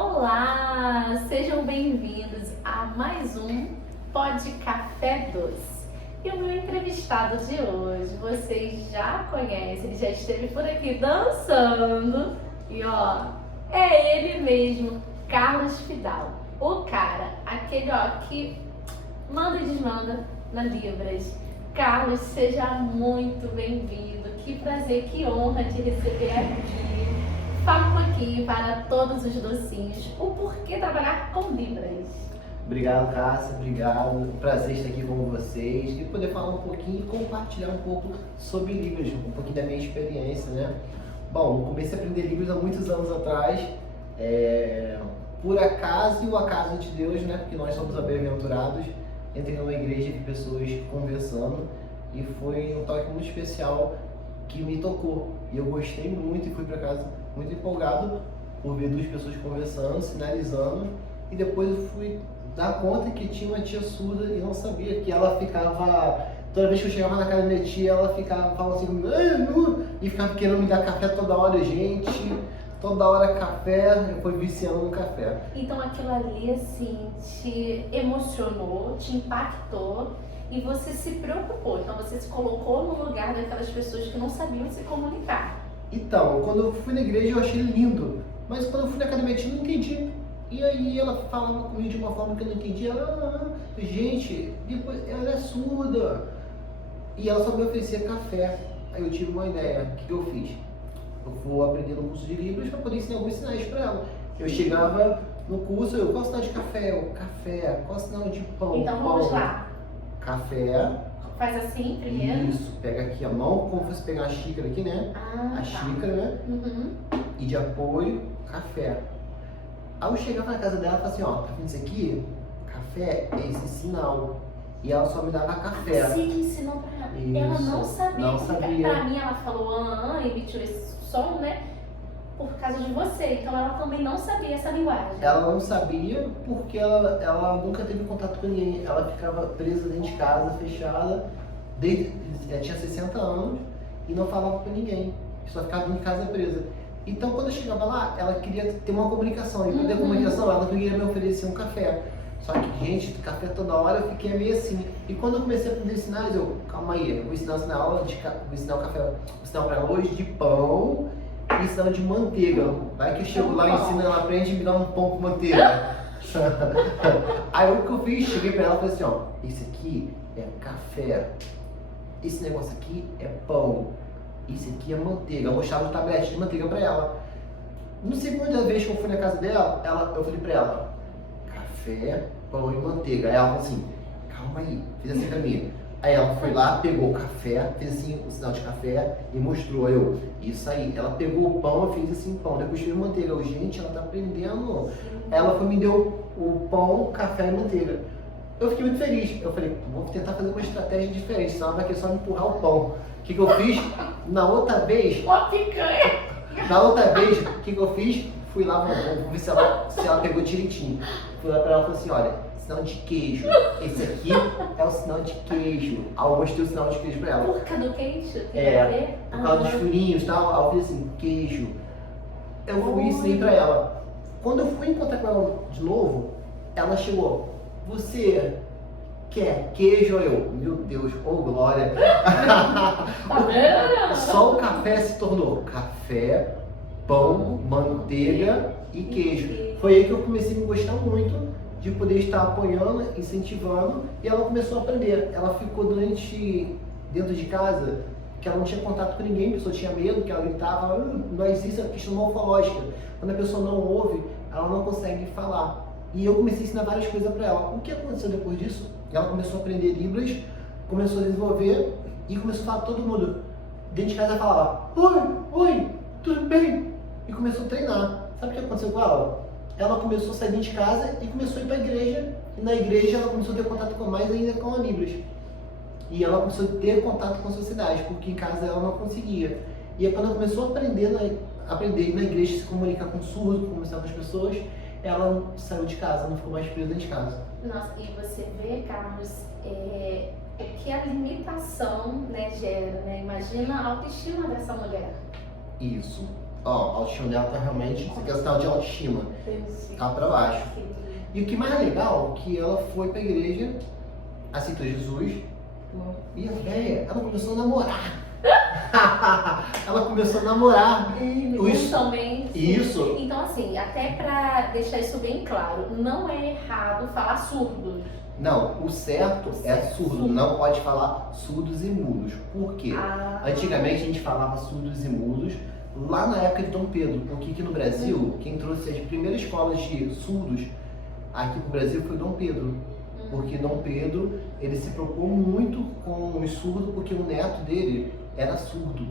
Olá, sejam bem-vindos a mais um Pod Café Doce. E o meu entrevistado de hoje, vocês já conhecem, ele já esteve por aqui dançando. E ó, é ele mesmo, Carlos Fidal. O cara, aquele que manda e desmanda na Libras. Carlos, seja muito bem-vindo. Que prazer, que honra te receber aqui. Fala um pouquinho para todos os docinhos o porquê trabalhar com Libras. Obrigado, Cássia, obrigado. Prazer estar aqui com vocês e poder falar um pouquinho e compartilhar um pouco sobre Libras, um pouquinho da minha experiência, né? Bom, eu comecei a aprender Libras há muitos anos atrás, por acaso e o acaso de Deus, né? Porque nós somos bem-aventurados. Entrei numa igreja de pessoas conversando e foi um toque muito especial que me tocou. E eu gostei muito e fui para casa muito empolgado por ver duas pessoas conversando, sinalizando, e depois eu fui dar conta que tinha uma tia surda e não sabia que ela ficava, toda vez que eu chegava na casa da minha tia, ela ficava falando assim comigo, e ficava querendo me dar café toda hora, gente, toda hora café, eu fui viciando no café. Então aquilo ali assim te emocionou, te impactou e você se preocupou, então você se colocou no lugar daquelas pessoas que não sabiam se comunicar. Então, quando eu fui na igreja eu achei lindo, mas quando eu fui na casa da minha tia eu não entendi. E aí ela falava comigo de uma forma que eu não entendia. Gente, depois ela é surda. E ela só me oferecia café. Aí eu tive uma ideia. O que eu fiz? Eu vou aprender no curso de Libras para poder ensinar alguns sinais para ela. Eu chegava no curso, qual é o sinal de café? Café. Qual é o sinal de pão? Então vamos lá. Café. Faz assim primeiro? Isso. Pega aqui a mão, como se fosse pegar a xícara aqui, né? Tá. Xícara, né? Uhum. E de apoio, café. Aí eu chegava na casa dela e falava assim, tá vendo isso aqui? Café é esse sinal. E ela só me dava café. Você que ensinou pra ela. Isso, Ela não sabia. não sabia. Pra mim ela falou e emitiu esse som, né? Por causa de você. Então ela também não sabia essa linguagem. Ela não sabia porque ela nunca teve contato com ninguém. Ela ficava presa dentro de casa, fechada. Ela tinha 60 anos e não falava com ninguém. Só ficava dentro de casa presa. Então, quando eu chegava lá, ela queria ter uma comunicação. E para ter comunicação, ela queria me oferecer um café. Só que, gente, café toda hora, eu fiquei meio assim. E quando eu comecei a aprender sinais, calma aí, eu vou ensinar na aula, vou ensinar o café, vou ensinar para ela hoje de pão e ensinar de manteiga. Vai que eu chego lá e ensino, ela aprende e me dá um pão com manteiga. Aí o que eu fiz, cheguei para ela e falei assim, esse aqui é café, esse negócio aqui é pão. Isso aqui é manteiga. Eu mostrava o tablete de manteiga pra ela. Na segunda vez que eu fui na casa dela, eu falei pra ela, café, pão e manteiga. Aí ela falou assim, calma aí, fez assim pra mim. Aí ela foi lá, pegou o café, fez assim o sinal de café e mostrou. Aí isso aí. Ela pegou o pão e fez assim pão. Depois fez manteiga. Gente, ela tá aprendendo. Ela me deu o pão, café e manteiga. Eu fiquei muito feliz. Eu falei, vou tentar fazer uma estratégia diferente, senão ela vai querer só me empurrar o pão. O que eu fiz? Na outra vez, o que eu fiz? Fui lá, vou ver se ela pegou direitinho. Fui lá pra ela e falei assim, olha, sinal de queijo. Esse aqui é o sinal de queijo. Aí eu mostrei o sinal de queijo pra ela. Por causa do queijo? Por causa dos furinhos e tal. Aí eu fiz assim, queijo. Eu fui e ensinei pra ela. Quando eu fui encontrar com ela de novo, ela chegou, você quer queijo? Meu Deus, glória! Só o café se tornou café, pão, manteiga e queijo. Foi aí que eu comecei a me gostar muito de poder estar apoiando, incentivando, e ela começou a aprender. Ela ficou dentro de casa, que ela não tinha contato com ninguém, a pessoa tinha medo, que ela gritava, não existe a questão morfológica. Quando a pessoa não ouve, ela não consegue falar. E eu comecei a ensinar várias coisas para ela. O que aconteceu depois disso? Ela começou a aprender Libras, começou a desenvolver e começou a falar com todo mundo. Dentro de casa ela falava, oi, tudo bem? E começou a treinar. Sabe o que aconteceu com ela? Ela começou a sair dentro de casa e começou a ir para a igreja. E na igreja ela começou a ter contato mais ainda com a Libras. E ela começou a ter contato com a sociedade, porque em casa ela não conseguia. E aí, quando ela começou a aprender na igreja, se comunicar com surdo, conversar com as pessoas, ela saiu de casa, não ficou mais presa dentro de casa. Nossa, e você vê, Carlos, o que a limitação, né, gera, né? Imagina a autoestima dessa mulher. Isso. ó, a autoestima dela tá realmente, isso aqui é sinal de autoestima, tá pra baixo. E o que mais é legal é que ela foi pra igreja, aceitou Jesus, e a véia, ela começou a namorar. Ela começou a namorar. Justamente. Isso. Então, assim, até pra deixar isso bem claro, não é errado falar surdos. Não, o certo é surdo, não pode falar surdos e mudos. Por quê? Antigamente a gente falava surdos e mudos lá na época de Dom Pedro, porque aqui no Brasil, quem trouxe as primeiras escolas de surdos aqui pro Brasil foi Dom Pedro. Porque Dom Pedro, ele se preocupou muito com os surdos, porque o neto dele era surdo.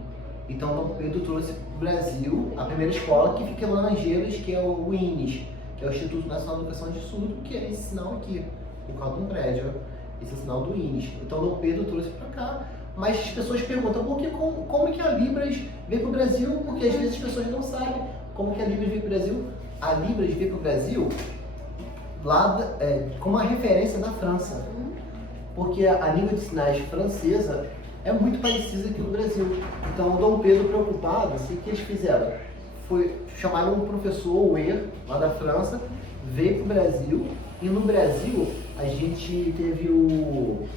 Então Dom Pedro trouxe para o Brasil a primeira escola que fica em Laranjeiras, que é o INES, que é o Instituto Nacional de Educação de Surdo, que é esse sinal aqui, por causa de um prédio, esse é o sinal do INES. Então Dom Pedro trouxe para cá. Mas as pessoas perguntam, como que a Libras veio para o Brasil? Porque às vezes as pessoas não sabem como que a Libras veio para o Brasil. A Libras veio para o Brasil lá, com uma referência da França. Porque a língua de sinais francesa é muito parecida aqui no Brasil. Então, o Dom Pedro, preocupado, assim, o que eles fizeram? Chamaram um professor, o lá da França, veio para o Brasil, e no Brasil a gente teve o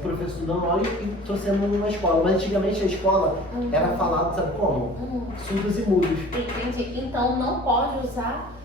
professor Danoli e trouxemos uma escola. Mas antigamente a escola era falada, sabe como? Surdos e mudos. Entendi. Então não pode usar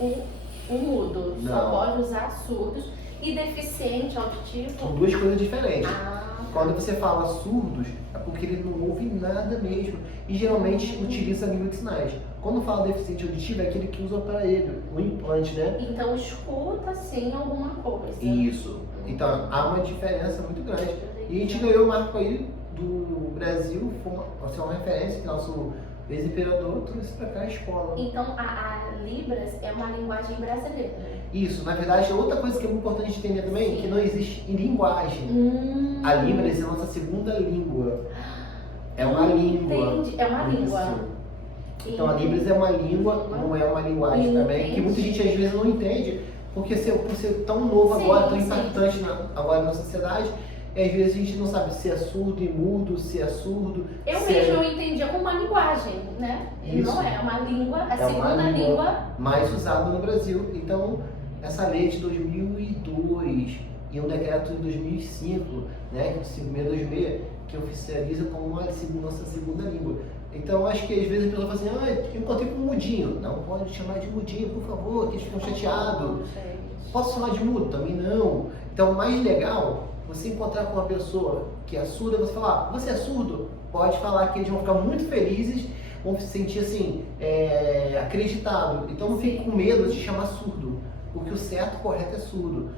o mudo, Não. só pode usar surdos. E deficiente auditivo? São duas coisas diferentes. Ah. Quando você fala surdos, é porque ele não ouve nada mesmo. E geralmente utiliza a língua de sinais. Quando fala deficiente auditivo, é aquele que usa para ele, o implante, né? Então escuta sim alguma coisa. Isso. Então há uma diferença muito grande. E a gente ganhou o marco aí do Brasil, foi uma referência que nosso ex-imperador trouxe para cá a escola. Então a Libras é uma linguagem brasileira. Isso, na verdade, outra coisa que é muito importante entender também, que não existe linguagem. A Libras é a nossa segunda língua. É uma língua. Entendi, é uma língua. Isso. Então a Libras é uma língua, não é uma linguagem também, que muita gente às vezes não entende, porque por ser tão novo agora, tão impactante agora na sociedade, e às vezes a gente não sabe se é surdo e mudo, se é surdo. Eu mesmo entendia como uma linguagem, né? Isso. Não é uma língua, a É segunda uma língua mais usada no Brasil. Então, essa lei de 2002 e um decreto de 2005, né, 5626, que oficializa como nossa segunda língua. Então, acho que às vezes a pessoa fala assim, eu encontrei com um mudinho. Não pode chamar de mudinho, por favor, que eles ficam chateados. Posso chamar de mudo? Também não. Então, o mais legal, você encontrar com uma pessoa que é surda, você falar, você é surdo? Pode falar que eles vão ficar muito felizes, vão se sentir assim, acreditado. Então não fique com medo de chamar surdo, porque o certo, correto é surdo.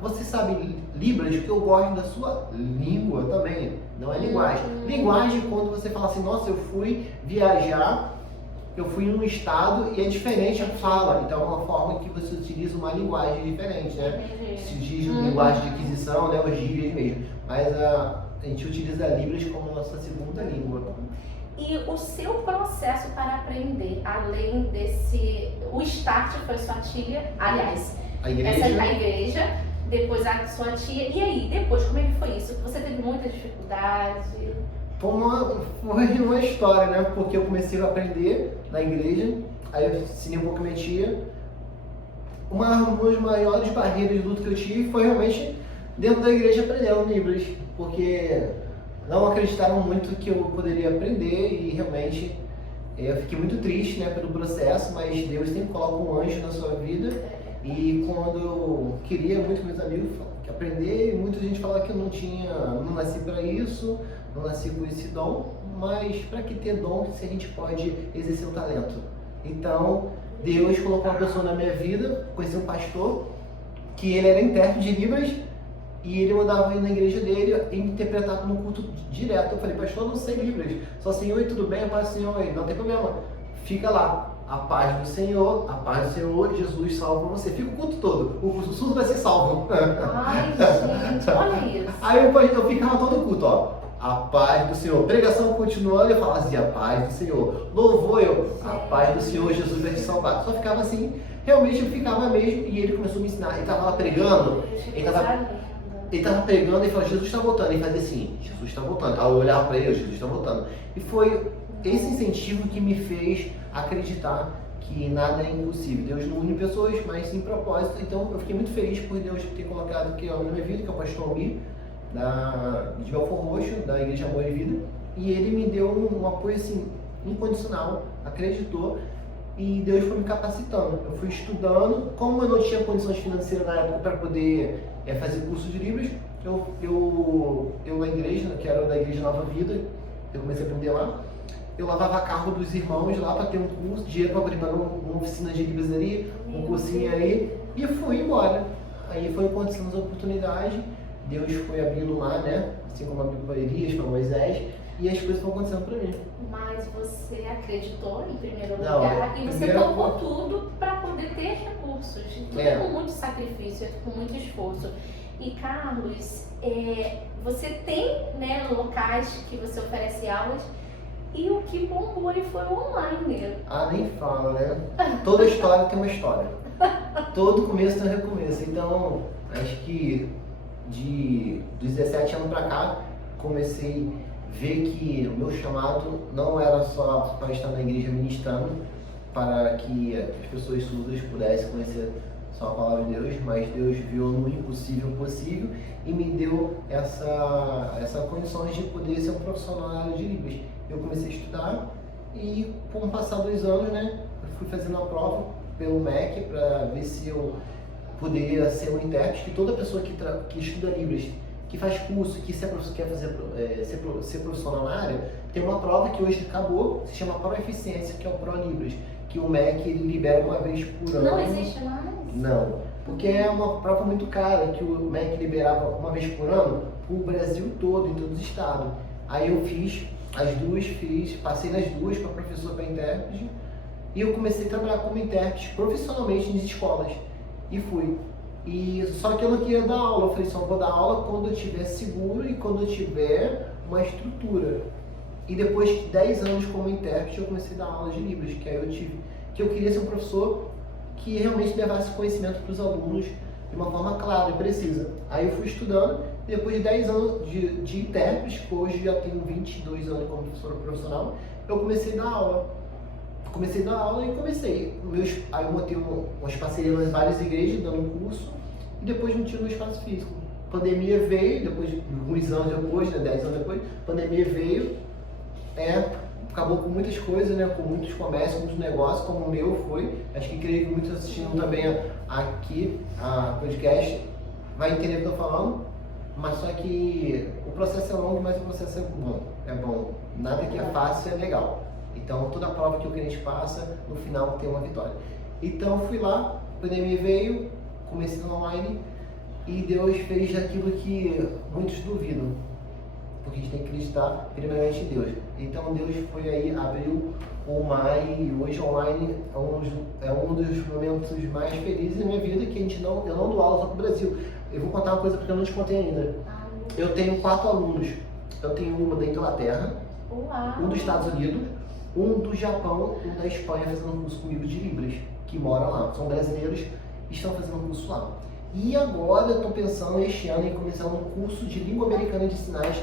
Você sabe Libras, que eu gosto da sua língua também, não é linguagem. Linguagem quando você fala assim, nossa, eu fui viajar, eu fui em um estado e é diferente a fala. Então é uma forma que você utiliza uma linguagem diferente, né? Se diz linguagem de aquisição, né? Os gírias mesmo. Mas a gente utiliza a Libras como nossa segunda língua. E o seu processo para aprender, além desse... O start foi sua tia, aliás, A igreja. essa é a igreja, depois a sua tia. E aí, depois, como é que foi isso? Você teve muita dificuldade? Foi uma história, né? Porque eu comecei a aprender na igreja, aí eu ensinei um pouco a minha tia. Uma das maiores barreiras de luta que eu tive foi realmente dentro da igreja aprendendo Libras, porque não acreditaram muito que eu poderia aprender e realmente eu fiquei muito triste, né, pelo processo, mas Deus sempre coloca um anjo na sua vida. E quando eu queria muito com meus amigos aprender, muita gente falava que eu não nasci para isso, não nasci com esse dom, mas para que ter dom se a gente pode exercer o talento? Então, Deus colocou uma pessoa na minha vida, conheci um pastor, que ele era intérprete de Libras, e ele mandava ir na igreja dele e me interpretar no culto direto. Eu falei, pastor, eu não sei Libras, só assim, oi, tudo bem, a paz do Senhor aí, não tem problema, fica lá. A paz do Senhor, Jesus salva você. Fica o culto todo, o surdo vai ser salvo. Ai, gente, olha isso. Aí eu ficava todo culto, ó. A paz do Senhor. Pregação continuando, eu falava assim, a paz do Senhor. Louvor a paz do Senhor, Jesus vai te salvar. Só ficava assim, realmente eu ficava mesmo, e ele começou a me ensinar. Ele estava lá pregando, ele estava pregando e falava, Jesus está voltando. Ele fazia assim, Jesus está voltando. Aí eu olhava para ele, Jesus está voltando. E foi esse incentivo que me fez acreditar que nada é impossível. Deus não une pessoas, mas sim propósito. Então eu fiquei muito feliz por Deus ter colocado aqui na minha vida, que é o pastor Almir, de Belfort Roxo, da Igreja Amor e Vida. E ele me deu um apoio assim, incondicional, acreditou. E Deus foi me capacitando. Eu fui estudando. Como eu não tinha condições financeiras na época para poder fazer curso de Libras, eu na igreja, que era da Igreja Nova Vida, eu comecei a aprender lá. Eu lavava carro dos irmãos lá para ter um curso, dinheiro para abrir uma oficina de librasaria, um cursinho aí, e fui embora. Aí foi acontecendo as oportunidades, Deus foi abrindo lá, né? Assim como abriu para Elias, para Moisés, e as coisas foram acontecendo para mim. Mas você acreditou em primeiro Não, lugar e você primeiro- topou tudo para poder ter recursos. Tudo com muito sacrifício, com muito esforço. E Carlos, você tem, né, locais que você oferece aulas e o que bombou aí foi o online. Ah, nem fala, né? Toda história tem uma história. Todo começo tem um recomeço. Então, acho que dos 17 anos pra cá, comecei a ver que o meu chamado não era só para estar na igreja ministrando, para que as pessoas surdas pudessem conhecer só a palavra de Deus, mas Deus viu no impossível possível e me deu essa condições de poder ser um profissional na área de Libras. Eu comecei a estudar e, com o passar dos anos, né, eu fui fazendo a prova pelo MEC para ver se eu poderia ser um intérprete, que toda pessoa que estuda Libras, que faz curso, que quer ser profissional na área, tem uma prova que hoje acabou, se chama Proeficiência, que é o Pro Libras, que o MEC ele libera uma vez por ano. Não existe mais? Não, porque é uma prova muito cara, que o MEC liberava uma vez por ano para o Brasil todo, em todos os estados. Aí eu fiz as duas, passei nas duas para professor, para intérprete, e eu comecei a trabalhar como intérprete profissionalmente nas escolas, e fui. Só que eu não queria dar aula, eu falei só vou dar aula quando eu estiver seguro e quando eu tiver uma estrutura. E depois de 10 anos como intérprete, eu comecei a dar aula de Libras, que aí eu queria ser um professor que realmente levasse conhecimento para os alunos de uma forma clara e precisa. Aí eu fui estudando, e depois de 10 anos de intérprete, que hoje já tenho 22 anos como professor profissional, eu comecei a dar aula. Aí eu montei umas parcerias nas várias igrejas, dando um curso, e depois meti no espaço físico. Pandemia veio, depois de alguns anos depois, né, 10 anos depois, pandemia veio, acabou com muitas coisas, né, com muitos comércios, muitos negócios, como o meu foi. Acho que creio que muitos assistindo também aqui a podcast vai entender o que eu estou falando, mas só que o processo é longo, mas o processo é bom. Nada que é fácil é legal. Então toda prova que o cliente passa, no final tem uma vitória. Então fui lá, a pandemia veio, comecei no online e Deus fez aquilo que muitos duvidam. Porque a gente tem que acreditar primeiramente em Deus. Então Deus foi aí, abriu o mar e hoje online é um dos momentos mais felizes da minha vida, que eu não dou aula só para o Brasil. Eu vou contar uma coisa porque eu não te contei ainda. Eu tenho 4 alunos. Eu tenho uma da Inglaterra, um dos Estados Unidos, um do Japão, um da Espanha fazendo um curso comigo de Libras, que moram lá. São brasileiros e estão fazendo um curso lá. E agora eu estou pensando este ano em começar um curso de língua americana de sinais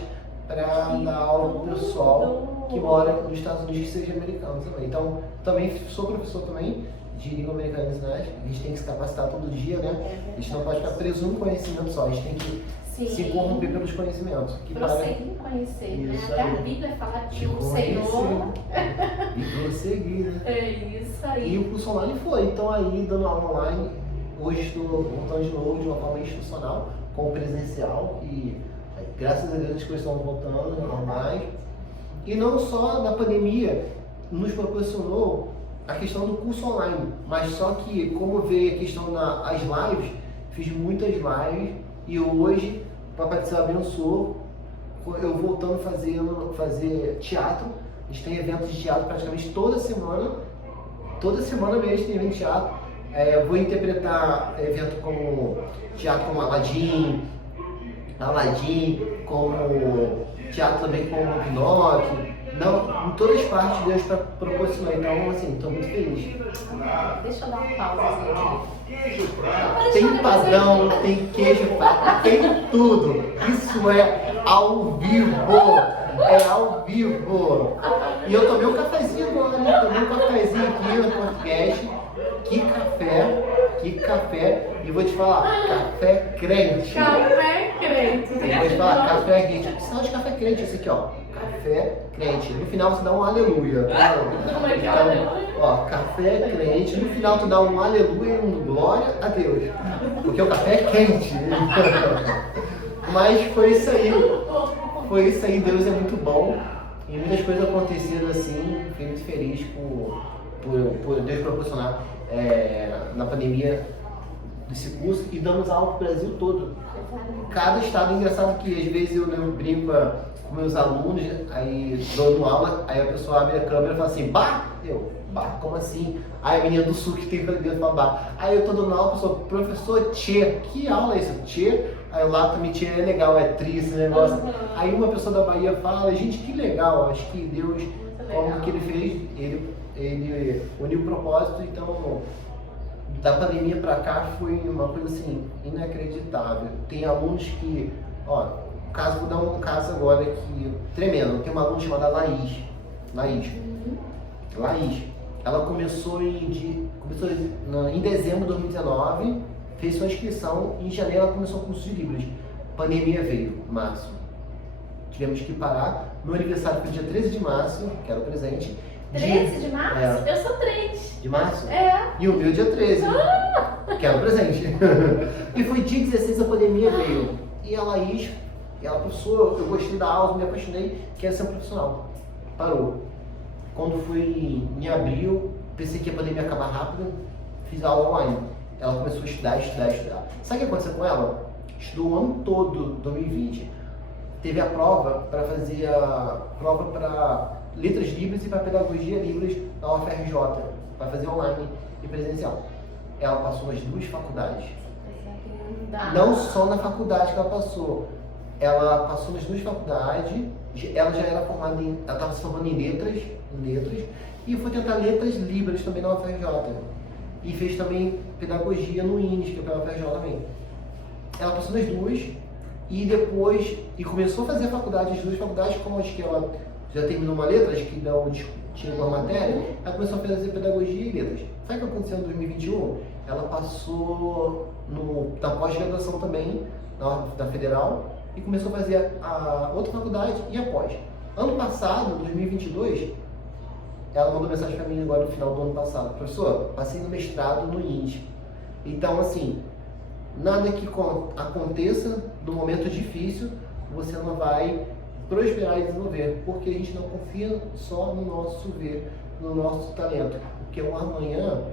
para dar aula para o pessoal que mora nos Estados Unidos, que seja americano também. Então, também sou professor também de língua americana de sinais. A gente tem que se capacitar todo dia, né? A gente não pode ficar preso no conhecimento só, a gente tem que se corromper pelos conhecimentos. Prosseguir em conhecer, né? Isso Até aí. a Bíblia fala que o Senhor... E prosseguir, né? É isso aí. E o curso online foi. Então aí, dando aula online, hoje estou voltando de novo de uma forma institucional, com presencial, e graças a Deus as coisas estão voltando normais. E não só na pandemia nos proporcionou a questão do curso online, mas só que como veio a questão das lives, fiz muitas lives e hoje o Papai do Céu abençoou, eu voltando a fazer teatro. A gente tem eventos de teatro praticamente toda semana mesmo tem evento de teatro. Eu vou interpretar evento como teatro como Aladim, como teatro também como Pinóquio. Não, em todas as partes Deus proporcionou. Então, assim, estou muito feliz. Deixa eu dar uma pausa aqui. Tem padrão, tem queijo, tem tudo. Isso é ao vivo. É ao vivo. E eu tomei um cafezinho agora, né? Tomei um cafezinho aqui no podcast. Que café. E vou te falar, café crente. Café crente. E vou te falar, café crente. Sinal de café crente esse aqui, ó. Café crente. No final você dá um aleluia. Tá? Como é que é Então, aleluia? ó, café crente. No final tu dá um aleluia e um glória a Deus. Porque o café é quente. Mas foi isso aí. Foi isso aí, Deus é muito bom. E muitas coisas aconteceram assim. Fiquei muito feliz por Deus proporcionar na pandemia desse curso e damos aula para o Brasil todo. Cada estado, engraçado que às vezes eu brinco com meus alunos, aí dando aula, aí a pessoa abre a câmera e fala assim, bah! Como assim? Aí a menina do sul que tem cabelo fala, bah! Aí eu tô dando aula, a pessoa, professor Tchê, que aula é isso? Tchê? Aí lá também Tchê é legal, é triste esse negócio. Aí uma pessoa da Bahia fala, gente, que legal, acho que Deus, como que ele fez, ele uniu o propósito, então da pandemia pra cá foi uma coisa assim, inacreditável. Tem alunos que, ó, vou dar um caso agora aqui, tremendo. Tem uma aluna chamada Laís. Ela começou em dezembro de 2019, fez sua inscrição e em janeiro ela começou o curso de Libras. Pandemia veio, março. Tivemos que parar. Meu aniversário foi dia 13 de março, que era o presente. 13 de março? Eu sou 3. De março? É. E o meu dia 13, que era o presente. E foi dia 16 a pandemia veio. E a Laís, ela professora, eu gostei da aula, me apaixonei, quero ser um profissional. Parou. Quando foi em abril, pensei que a pandemia ia acabar rápido, fiz a aula online. Ela começou a estudar. Sabe o que aconteceu com ela? Estudou o ano todo, 2020. Teve a prova para fazer letras Libras e para pedagogia Libras da UFRJ, para fazer online e presencial. Ela passou nas 2 faculdades. Não só na faculdade que ela passou nas 2 faculdades, ela já era formada ela estava se formando em letras, e foi tentar letras Libras também na UFRJ. E fez também pedagogia no INES, que é pela UFRJ também. Ela passou nas 2 e depois, começou a fazer a faculdade, as 2 faculdades, como acho que ela já terminou uma letras, que tinha uma matéria, ela começou a fazer pedagogia e letras. Sabe o que aconteceu em 2021? Ela passou na pós-graduação também, da Federal, e começou a fazer a outra faculdade e a pós. Ano passado, 2022, ela mandou mensagem para mim agora no final do ano passado. Professor, passei no mestrado no INES. Então, assim, nada que aconteça no momento difícil, você não vai prosperar e desenvolver, porque a gente não confia só no nosso ver, no nosso talento, porque o amanhã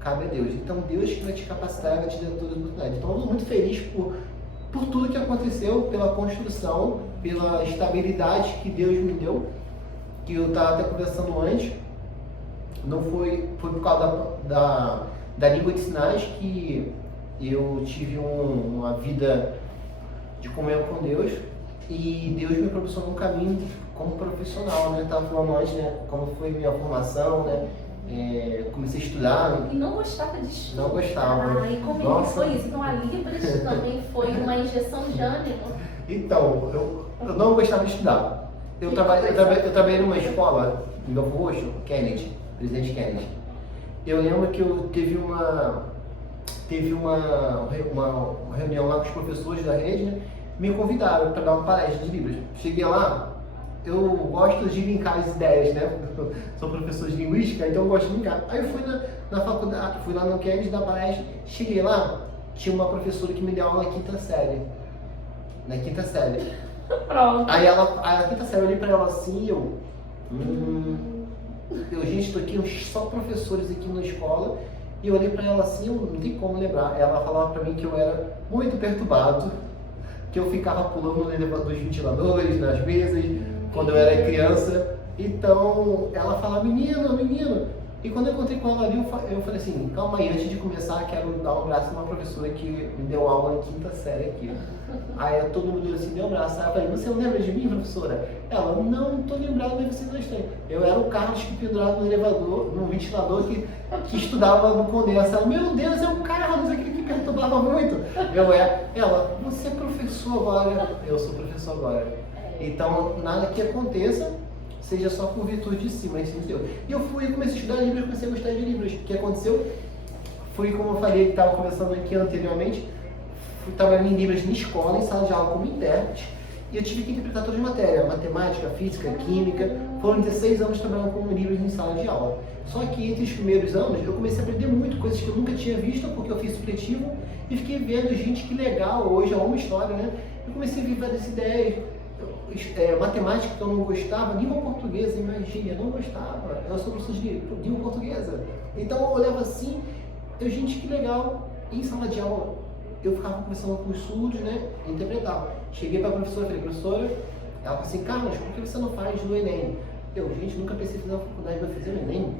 cabe a Deus. Então Deus que vai te capacitar, vai te dar todas as oportunidades. Então eu estou muito feliz por tudo que aconteceu, pela construção, pela estabilidade que Deus me deu, que eu estava até conversando antes. Não foi por causa da língua de sinais que eu tive uma vida de comunhão com Deus, e Deus me proporcionou um caminho como profissional, né? Estava falando antes, né? Como foi minha formação, né? Comecei a estudar. E não gostava de estudar. Não gostava. E como é que foi isso? Então a Libras também foi uma injeção de ânimo? Então, eu não gostava de estudar. Eu trabalhei numa escola em Belfort Roxo, Kennedy, Presidente Kennedy. Eu lembro que eu teve uma reunião lá com os professores da rede, né? Me convidaram para dar uma palestra de Libras. Cheguei lá, eu gosto de linkar as ideias, né? Sou professor de linguística, então eu gosto de linkar. Aí eu fui na faculdade, fui lá no Kennedy dar palestra, cheguei lá, tinha uma professora que me deu aula na quinta série. Pronto. Aí a quinta série, eu olhei para ela assim e gente, estou aqui só professores aqui na escola, e eu olhei para ela assim, eu não tem como lembrar. Ela falava para mim que eu era muito perturbado, que eu ficava pulando dos ventiladores, nas mesas, quando eu era criança. Então, ela falava, menino. E quando eu encontrei com ela ali, eu falei assim, calma aí, antes de começar, quero dar um abraço a uma professora que me deu aula em quinta série aqui. Aí todo mundo assim, deu um abraço. Aí eu falei, você não lembra de mim, professora? Ela, não tô lembrado, mas você não está. Eu era o Carlos que pendurava no elevador, no ventilador, que estudava no condensa. Ela, meu Deus, é o Carlos, aquele que perturbava muito. Ela, você é professor agora? Eu sou professor agora. Então, nada que aconteça seja só por virtude de si, mas sim de Deus. E eu fui, comecei a estudar Libras, comecei a gostar de Libras. O que aconteceu? Fui, como eu falei, que estava conversando aqui anteriormente, fui trabalhando em Libras na escola, em sala de aula como intérprete, e eu tive que interpretar todas as matérias, matemática, física, química. Foram 16 anos trabalhando com Libras em sala de aula. Só que entre os primeiros anos, eu comecei a aprender muito, coisas que eu nunca tinha visto, porque eu fiz supletivo, e fiquei vendo, gente, que legal, hoje é uma história, né? Eu comecei a ver várias ideias, matemática que eu não gostava, língua portuguesa, imagina, eu não gostava, eu sou professor de língua portuguesa. Então eu olhava assim, gente, que legal, em sala de aula, eu ficava conversando com os surdos, né, e interpretava. Cheguei para a professora, falei, professora, ela falou assim, Carlos, por que você não faz no Enem? Eu, gente, nunca pensei em fazer uma faculdade, vai fazer no Enem?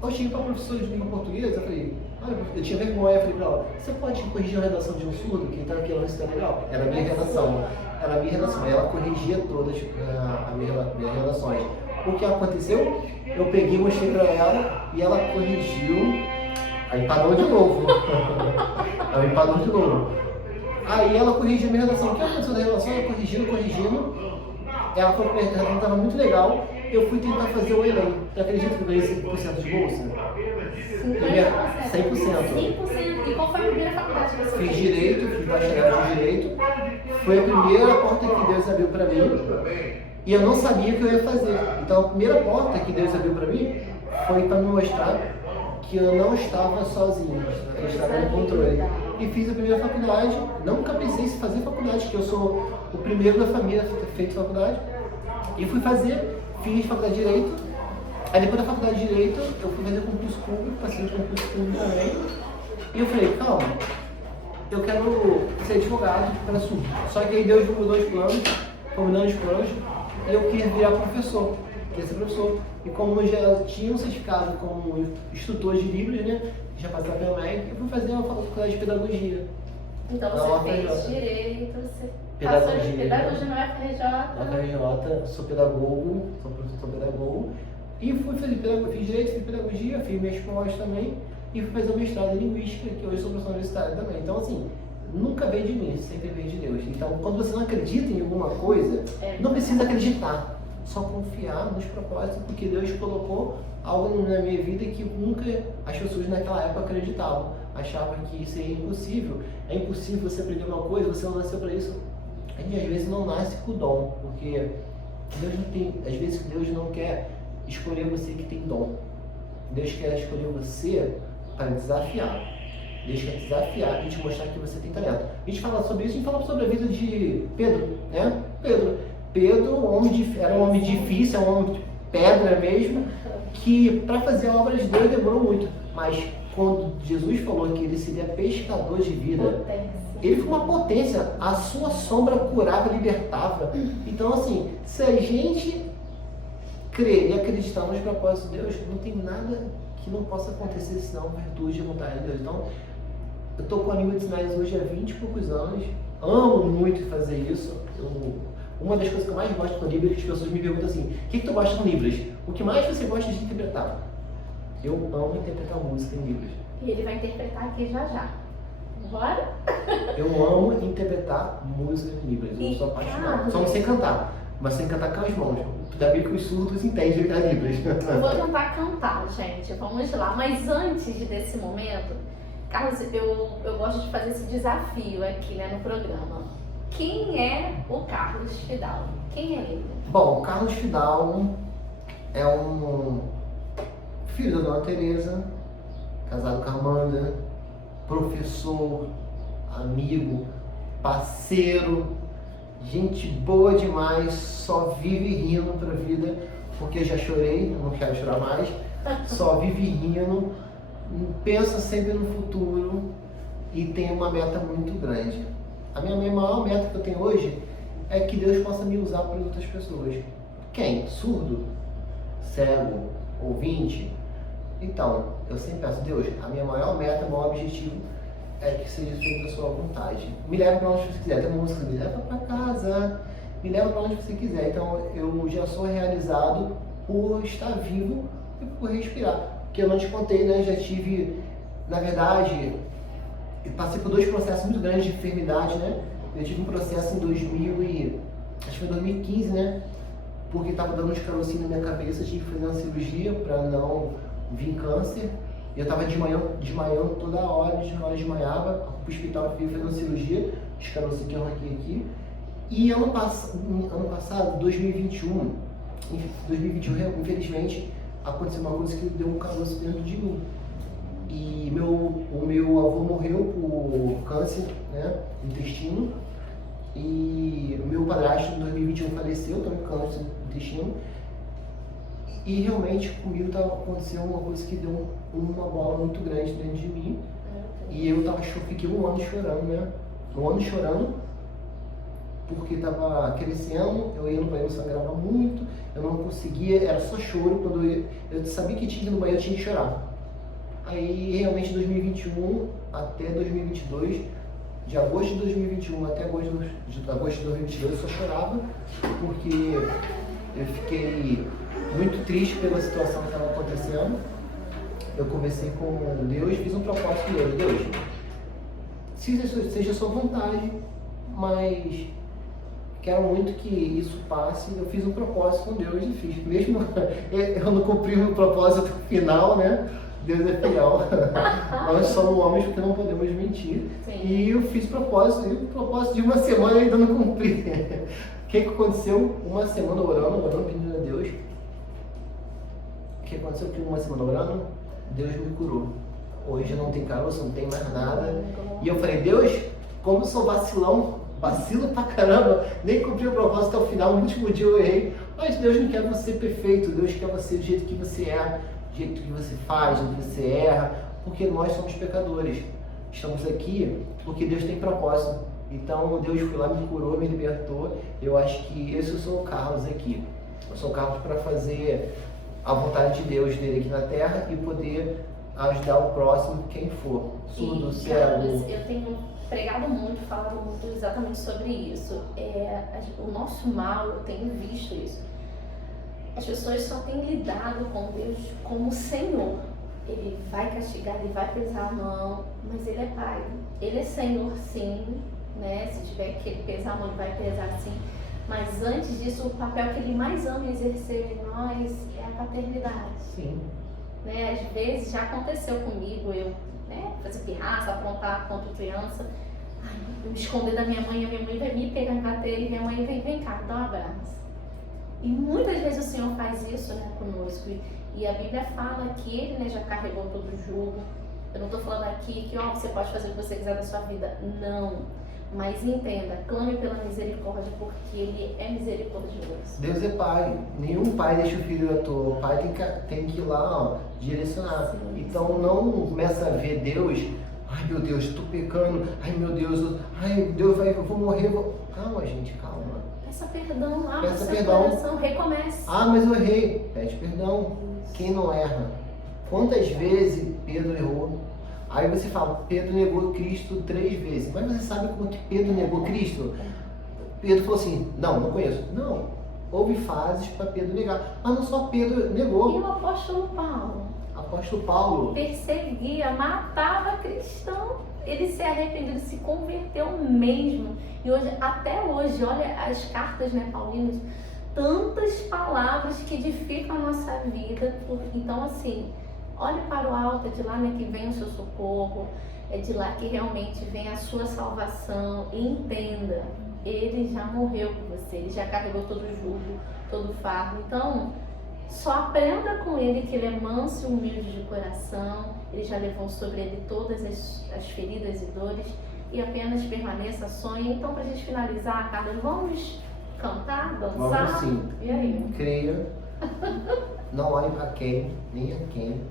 Eu cheguei para a professora de língua portuguesa, eu falei, olha, eu tinha vergonha, eu falei para ela, você pode corrigir a redação de um surdo, que está aqui, isso tá legal? Era a minha redação. Era a minha redação, ela corrigia todas as minhas redações. O que aconteceu? Eu peguei, mostrei para ela e ela corrigiu, aí parou de novo. Ela me parou de novo. Aí ela corrigiu a minha redação. O que aconteceu na redação? Ela corrigindo. Ela falou que a minha redação estava muito legal. Eu fui tentar fazer o Enem. Eu acredito que eu ganhei 5% de bolsa? 100%. E qual foi a primeira faculdade que você fez? Fiz Direito, fiz bacharelado de Direito. Foi a primeira porta que Deus abriu para mim. E eu não sabia o que eu ia fazer. Então a primeira porta que Deus abriu para mim foi para me mostrar que eu não estava sozinho, eu estava no controle. E fiz a primeira faculdade. Nunca pensei em fazer faculdade, que eu sou o primeiro da família a ter feito faculdade. E fui fazer, fiz faculdade de Direito. Aí depois da faculdade de Direito, eu fui fazer concurso público, passei no concurso público também. E eu falei, calma, eu quero ser advogado para surdo. Só que aí Deus mudou os planos, combinando os planos, e eu queria virar professor, queria ser professor. E como eu já tinha um certificado como instrutor de Libras, né, já passava pela MEC, eu fui fazer uma faculdade de pedagogia. Então você fez Direito, você passou de pedagogia no FRJ. No FRJ, sou pedagogo, sou professor pedagogo. E fui fazer pedagogia, fiz Direito, fiz pedagogia, fiz minhas pós também. E fui fazer o mestrado em Linguística, que hoje sou professor universitário também. Então, assim, nunca veio de mim, sempre veio de Deus. Então, quando você não acredita em alguma coisa, não precisa acreditar. Só confiar nos propósitos, porque Deus colocou algo na minha vida que nunca as pessoas naquela época acreditavam. Achavam que seria impossível. É impossível você aprender uma coisa, você não nasceu para isso. A gente às vezes não nasce com o dom, porque Deus não tem, às vezes Deus não quer escolher você que tem dom. Deus quer escolher você para desafiar. Deus quer desafiar e te mostrar que você tem talento. A gente fala sobre isso, a gente fala sobre a vida de Pedro, né? Pedro, era um homem difícil, é um homem de pedra mesmo, que para fazer a obra de Deus demorou muito. Mas quando Jesus falou que ele seria pescador de vida, ele foi uma potência. A sua sombra curava, libertava. Então, assim, se a gente crer e acreditar nos propósitos de Deus, não tem nada que não possa acontecer senão virtude e vontade de Deus. Então, eu estou com a língua de sinais hoje há 20 e poucos anos, amo muito fazer isso. Uma das coisas que eu mais gosto com Libras é que as pessoas me perguntam assim, o que tu gosta com Libras? O que mais você gosta de interpretar? Eu amo interpretar música em Libras. E ele vai interpretar aqui já já. Bora? Eu amo interpretar música em Libras, eu sou apaixonado. Só não sei cantar, mas sei cantar com as mãos. Ainda bem que os surdos entendem as Libras. Eu vou tentar cantar, gente. Vamos lá. Mas antes desse momento, Carlos, eu gosto de fazer esse desafio aqui, né, no programa. Quem é o Carlos Fidalgo? Quem é ele? Bom, o Carlos Fidalgo é um filho da Dona Teresa, casado com a Amanda, professor, amigo, parceiro, gente boa demais, só vive rindo pra vida, porque eu já chorei, não quero chorar mais, só vive rindo, pensa sempre no futuro e tem uma meta muito grande. A minha maior meta que eu tenho hoje é que Deus possa me usar para outras pessoas. Quem? Surdo? Cego? Ouvinte? Então, eu sempre peço, Deus, a minha maior meta, o maior objetivo é que seja feita a sua vontade. Me leva para onde você quiser. Tem uma música, me leva para casa, me leva para onde você quiser. Então, eu já sou realizado por estar vivo e por respirar. Porque eu não te contei, né? Já tive, na verdade, eu passei por 2 processos muito grandes de enfermidade, né? Eu tive um processo em 2000 e acho que foi 2015, né? Porque tava dando uns carocinhos na minha cabeça, tive que fazer uma cirurgia para não vir câncer. Eu tava desmaiando toda hora, desmaiava, fui pro hospital, fui fazer uma cirurgia, os carocinhos que eu arranquei aqui. E ano passado, 2021, infelizmente, aconteceu uma coisa que deu um caroço dentro de mim. E o meu avô morreu por câncer, né, no intestino. E o meu padrasto em 2021 faleceu também com câncer no intestino. E realmente comigo aconteceu uma coisa que deu uma bola muito grande dentro de mim. E eu fiquei um ano chorando, né? Um ano chorando, porque estava crescendo, eu ia no banheiro, sangrava muito, eu não conseguia, era só choro. Quando eu sabia que tinha que ir no banheiro, eu tinha que chorar. Aí realmente de 2021 até 2022, de agosto de 2021 até agosto de 2022 eu só chorava, porque eu fiquei muito triste pela situação que estava acontecendo. Eu conversei com Deus, fiz um propósito com Deus. Deus, seja a sua vontade, mas quero muito que isso passe. Eu fiz um propósito com Deus e fiz. Mesmo eu não cumpri o propósito final, né? Deus é fiel. Nós somos homens porque não podemos mentir. Sim. E eu fiz propósito, e o propósito de uma semana eu ainda não cumpri. O que aconteceu? Uma semana orando, pedindo a Deus. O que aconteceu? Que uma semana orando, Deus me curou. Hoje não tem caroço, não tem mais nada. E eu falei, Deus, como eu sou vacilo pra caramba, nem cumpri o propósito até o final, no último dia eu errei. Mas Deus não quer você perfeito, Deus quer você do jeito que você é, do jeito que você faz, do jeito que você erra, porque nós somos pecadores. Estamos aqui porque Deus tem propósito. Então Deus foi lá, me curou, me libertou. Eu acho que esse eu sou o Carlos aqui. Eu sou o Carlos para fazer a vontade de Deus dele aqui na terra e poder ajudar o próximo, quem for. Surdo, cego. Eu tenho pregado muito, falado muito exatamente sobre isso. O nosso mal, eu tenho visto isso. As pessoas só têm lidado com Deus como Senhor. Ele vai castigar, ele vai pesar a mão, mas ele é Pai. Ele é Senhor, sim, né? Se tiver que ele pesar a mão, ele vai pesar, sim. Mas antes disso, o papel que ele mais ama exercer em nós é a paternidade. Sim. Né? Às vezes já aconteceu comigo, eu fazer pirraça, aprontar contra criança, eu me esconder da minha mãe, a minha mãe vai me pegar, me bater, e minha mãe vem cá, dá um abraço. E muitas vezes o Senhor faz isso, né, conosco. E a Bíblia fala que Ele, né, já carregou todo o jugo. Eu não estou falando aqui que você pode fazer o que você quiser da sua vida. Não. Mas entenda, clame pela misericórdia, porque Ele é misericordioso. Deus é Pai. Nenhum pai deixa o filho à toa. O pai tem que ir lá, direcionar. Sim, então não começa a ver Deus, ai meu Deus, estou pecando, ai meu Deus, eu vou morrer. Calma, gente, calma. Peça perdão, peça perdão. Coração, recomece. Mas eu errei. Pede perdão. Quem não erra? Quantas vezes Pedro errou? Aí você fala, Pedro negou Cristo 3 vezes. Mas você sabe como que Pedro negou Cristo? Pedro falou assim, não conheço. Não, houve fases para Pedro negar. Mas não só Pedro negou. E o apóstolo Paulo? Apóstolo Paulo perseguia, matava cristão. Ele se arrependeu, se converteu mesmo. E hoje, até hoje, olha as cartas, né, paulinas, tantas palavras que edificam a nossa vida. Então, assim, olhe para o alto, é de lá, né, que vem o seu socorro, é de lá que realmente vem a sua salvação. E entenda, Ele já morreu por você, Ele já carregou todo o jugo, todo o fardo. Então, só aprenda com Ele que Ele é manso e humilde de coração. Ele já levou sobre Ele todas as feridas e dores. E apenas permaneça, sonhe. Então, para a gente finalizar, Carlos, vamos cantar, dançar? Vamos sim. E aí? Creia. Não olhe para quem, nem a quem,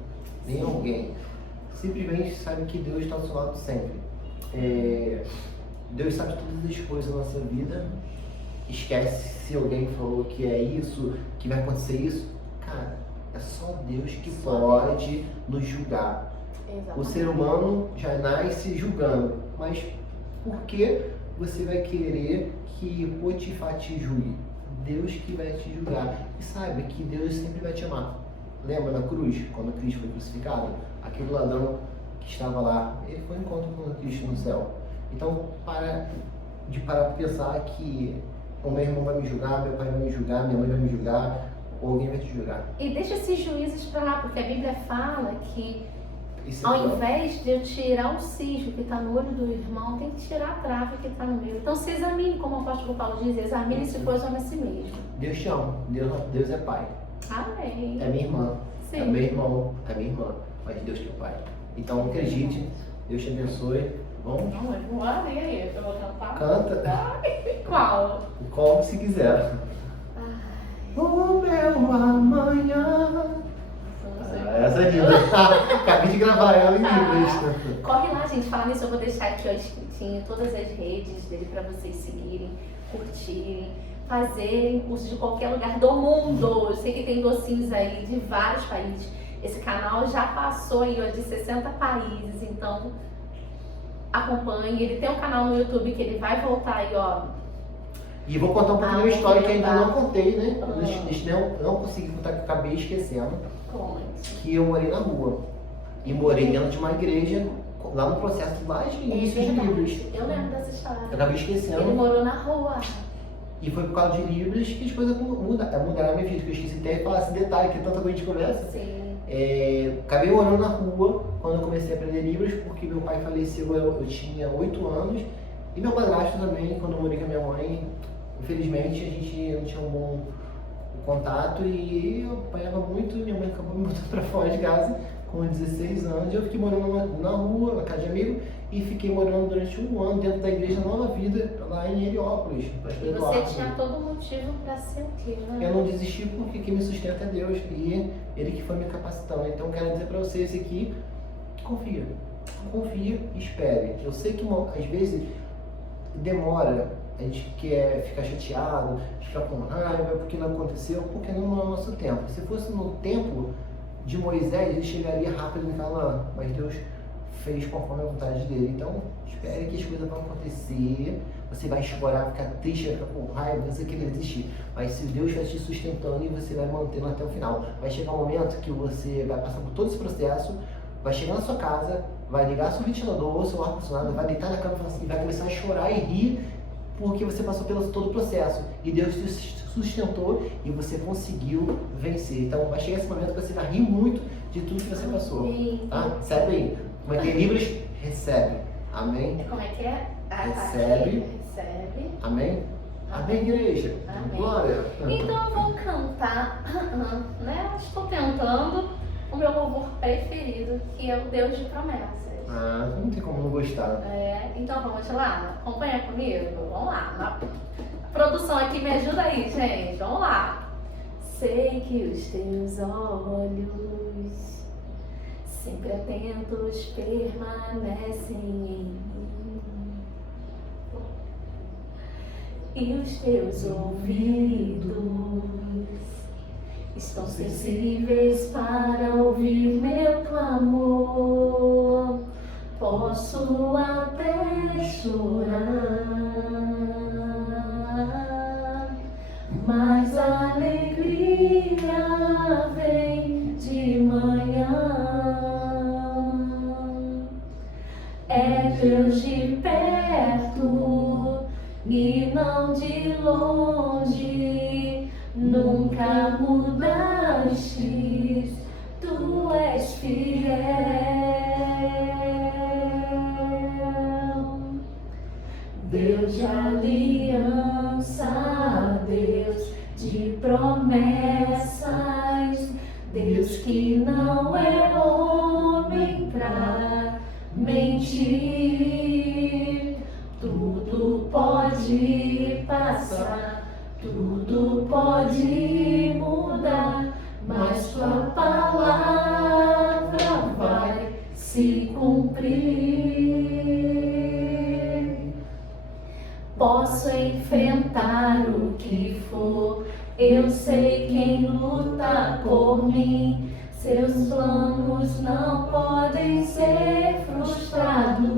nem alguém. Simplesmente sabe que Deus está ao seu lado sempre. Deus sabe todas as coisas da nossa vida. Esquece se alguém falou que é isso, que vai acontecer isso. Cara, é só Deus que pode nos julgar. Exatamente. O ser humano já nasce julgando, mas por que você vai querer que Potifar te julgue? Deus que vai te julgar. E saiba que Deus sempre vai te amar. Lembra na cruz, quando Cristo foi crucificado? Aquele ladrão que estava lá, ele foi em encontro com Cristo no céu. Então, para pensar que o meu irmão vai me julgar, meu pai vai me julgar, minha mãe vai me julgar, ou alguém vai te julgar. E deixa esses juízes pra lá, porque a Bíblia fala que Isso é ao pior. invés de eu tirar o cisco que está no olho do irmão, tem que tirar a trave que está no meu. Então se examine, como o apóstolo Paulo diz, examine se for homem a si mesmo. Deus te ama, Deus é pai. Amém. É minha irmã, Sim. é meu irmão, é minha irmã, mas Deus que é pai. Então acredite, Deus te abençoe. Vamos? Não, mas bora, e aí? Eu vou cantar? Canta, Qual? como se quiser. O meu amanhã. Essa é linda. Acabei de gravar ela em Libras. Corre lá, gente. Falar nisso, eu vou deixar aqui ó, escritinho todas as redes dele para vocês seguirem, curtirem, fazerem curso de qualquer lugar do mundo. Eu sei que tem docinhos aí de vários países. Esse canal já passou aí ó, de 60 países, então acompanhe. Ele tem um canal no YouTube que ele vai voltar aí, ó. E vou contar um pouquinho da minha história que ainda não contei, né? Ah. Eu não consegui contar, que eu acabei esquecendo. Conte. Que eu morei na rua. E morei dentro de uma igreja, lá no processo lá de início de Libras. Eu lembro dessa história. Eu acabei Ele esquecendo. morou na rua. E foi por causa de Libras que as coisas mudaram na minha vida. Que eu esqueci até de falar esse detalhe, que tanta coisa a gente conversa. Sim. Acabei morando na rua quando eu comecei a aprender Libras, porque meu pai faleceu, eu tinha 8 anos. E meu padrasto também, quando eu morei com a minha mãe, infelizmente a gente não tinha um bom contato e eu apanhava muito. Minha mãe acabou me botando pra fora de casa com 16 anos. Eu fiquei morando na rua, na casa de amigo, e fiquei morando durante um ano dentro da igreja Nova Vida, lá em Heliópolis. E você tinha todo motivo para ser o quê, né? Eu não desisti porque quem me sustenta é Deus e Ele que foi me capacitando. Então eu quero dizer para vocês aqui, confia e espere. Eu sei que às vezes demora, a gente quer ficar chateado, ficar com raiva porque não aconteceu, porque não é o nosso tempo. Se fosse no tempo de Moisés, ele chegaria rápido em Canaã, mas Deus fez conforme a vontade dele. Então, espere que as coisas vão acontecer. Você vai chorar, ficar triste, vai ficar com raiva, você querer desistir. Mas se Deus vai te sustentando e você vai mantendo até o final. Vai chegar um momento que você vai passar por todo esse processo, vai chegar na sua casa, vai ligar seu ventilador ou seu ar-condicionado, vai deitar na cama e vai começar a chorar e rir porque você passou pelo todo o processo. E Deus te sustentou e você conseguiu vencer. Então vai chegar esse momento que você vai rir muito de tudo que você passou. Tá? Recebe aí. Como é que é Libras? Recebe. Amém? Como é que é? Recebe. Recebe. Amém? Amém, igreja. Amém. Glória. Então eu vou cantar, né? Estou tentando o meu louvor preferido, que é o Deus de promessas. Não tem como não gostar. Então vamos lá? Acompanha comigo? Vamos lá. A produção aqui me ajuda aí, gente. Vamos lá. Sei que os teus olhos sempre atentos permanecem em mim, e os teus ouvidos estão sensíveis para ouvir meu clamor. Posso até chorar, mas a alegria vem de manhã. É Deus de perto e não de longe. Nunca mudaste, tu és fiel. Deus de aliança, Deus de promessas, Deus que não é homem pra mentir. Tudo pode passar, tudo pode mudar, mas tua palavra vai se cumprir. Posso enfrentar o que for, eu sei quem luta por mim. Seus planos não podem ser frustrados.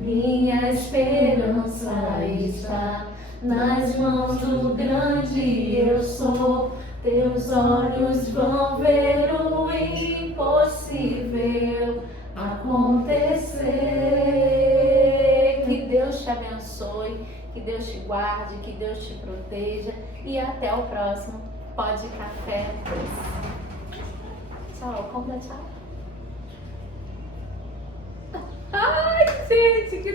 Minha esperança está nas mãos do grande eu sou. Teus olhos vão ver o impossível acontecer. Que Deus te abençoe, Que Deus te guarde, que Deus te proteja e até o próximo Pode Café 2. Tchau, conta tchau.